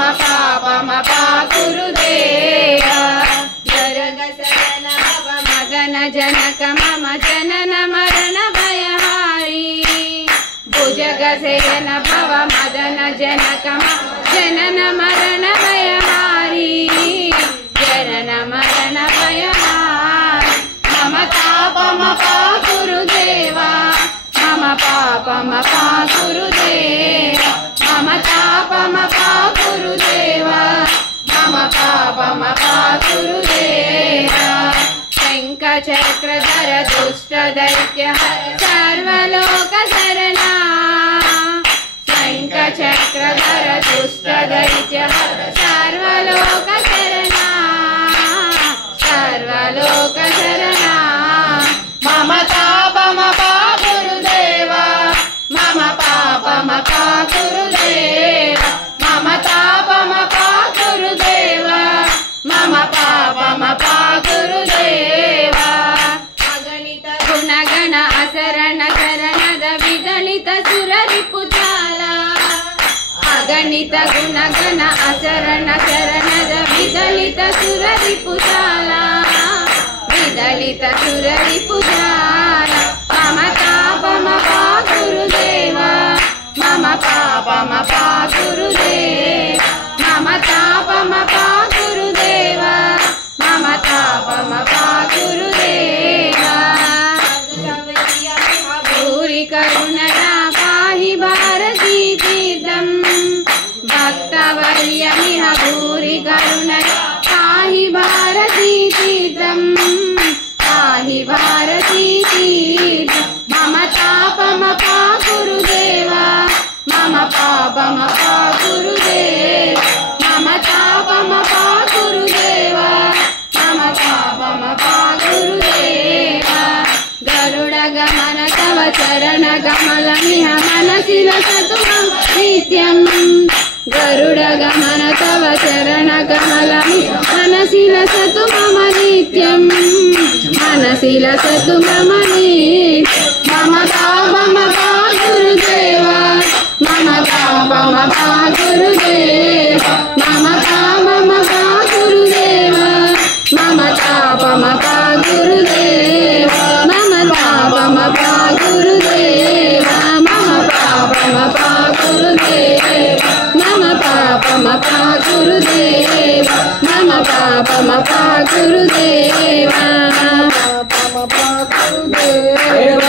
मम पापमपा गुरुदेवा जगशयन भव मदन जनक मम जनन मरण भयहारी भुजगशयन भव मदन जनक मम जनन मरण भयहारी जनन मरण भयहारी मम तापमपा गुरुदेवा मम पापमपा गुरुदेवा मम तापमपा गुरुदेवा मम पापमपा गुरुदेवा शङ्खचक्रधर दुष्ट दैत्य सर्वलोक शरणा शङ्खचक्रधर दुष्ट दैत्य सर्वलोक शरणा सर्वलोक शरणा मम तापमपा गुरुदेवा मम पापमपा गुरुदेवा मम तापमपा गुरुदेवा मम पापमपा गुरुदेवा अगणित गुणगण असरण शरणद विगलित सुररिपुजाला अगणित गुणगण असरण शरणद विगलित सुररिपुजाला विगलित सुररिपुजाला मम तापमपा गुरुदेवा मम पापमपा गुरुदेवा मम तापमपा गुरुदेवा मम तापमपा गुरुदेवा भूरि करुणया पाहि भारती तीर्थम् भक्तवर्यमिह भूरि करुणया पाहि भारती तीर्थम् पाहि भारती तीर्थम् मम तापमपा गुरुदेवा मम पापमपा गुरुदेवा मम तापमपा गुरुदेवा मम पापमपा गुरुदेवा गरुडगमन तव चरण कमलमिह मनसि लसतु मम नित्यम् गरुडगमन तव चरण कमलमिह मनसि लसतु मम नित्यम् मनसि लसतु मम नित्यम् मम तापमपा गुरुदेवा मम पापमपा गुरुदेवा मम पापमपा गुरुदेवा मम तापमपा गुरुदेवा मम पापमपा गुरुदेवा मम पापमपा गुरुदेवा मम पापमपा गुरुदेवा मम पापमपा गुरुदेवा पापमपा गुरुदेवा